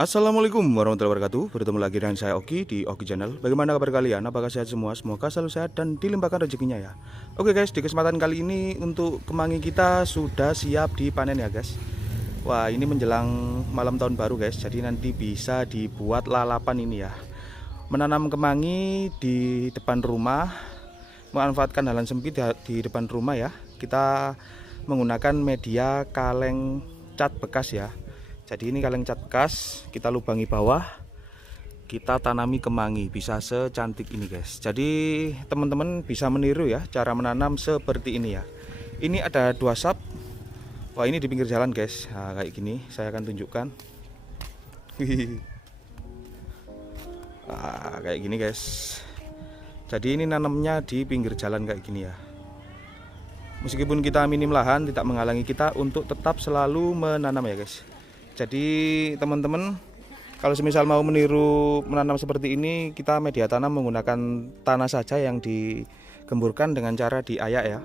Assalamualaikum warahmatullahi wabarakatuh. Bertemu lagi dengan saya Oki di Oki Channel. Bagaimana kabar kalian? Apakah sehat semua? Semoga selalu sehat dan dilimpahkan rezekinya ya. Oke guys, di kesempatan kali ini untuk kemangi kita sudah siap dipanen ya guys. Wah, ini menjelang malam tahun baru guys. Jadi nanti bisa dibuat lalapan ini ya. Menanam kemangi di depan rumah, memanfaatkan halaman sempit di depan rumah ya. Kita menggunakan media kaleng cat bekas ya. Jadi ini kaleng cat bekas, kita lubangi bawah, kita tanami kemangi, bisa secantik ini guys. Jadi teman-teman bisa meniru ya cara menanam seperti ini ya. Ini ada 2 sap. Wah, ini di pinggir jalan guys. Nah, kayak gini saya akan tunjukkan. Nah, kayak gini guys. Jadi ini nanamnya di pinggir jalan kayak gini ya. Meskipun kita minim lahan, tidak menghalangi kita untuk tetap selalu menanam ya guys. Jadi teman-teman, kalau semisal mau meniru menanam seperti ini, kita media tanam menggunakan tanah saja yang digemburkan dengan cara diayak ya.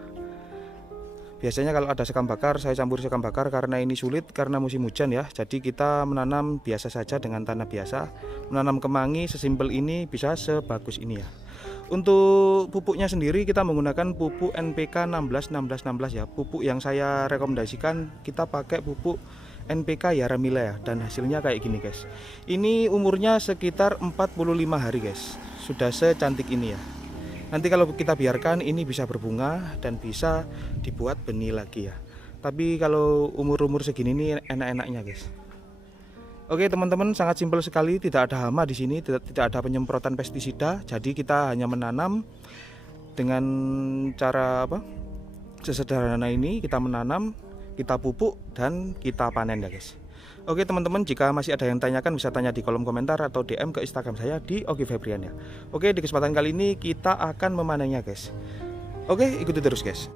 Biasanya kalau ada sekam bakar, saya campur sekam bakar karena ini sulit karena musim hujan ya. Jadi kita menanam biasa saja dengan tanah biasa. Menanam kemangi sesimpel ini bisa sebagus ini ya. Untuk pupuknya sendiri kita menggunakan pupuk NPK 16 ya. Pupuk yang saya rekomendasikan kita pakai pupuk NPK ya Ramila ya, dan hasilnya kayak gini guys. Ini umurnya sekitar 45 hari guys. Sudah secantik ini ya. Nanti kalau kita biarkan ini bisa berbunga dan bisa dibuat benih lagi ya. Tapi kalau umur-umur segini ini enak-enaknya guys. Oke teman-teman, sangat simpel sekali, tidak ada hama di sini, tidak ada penyemprotan pestisida. Jadi kita hanya menanam dengan cara sesederhana ini, kita menanam, kita pupuk dan kita panen ya guys. Oke teman-teman, jika masih ada yang tanyakan bisa tanya di kolom komentar atau DM ke Instagram saya di Oki Febrian ya. Oke, di kesempatan kali ini kita akan memanennya guys. Oke, ikuti terus guys.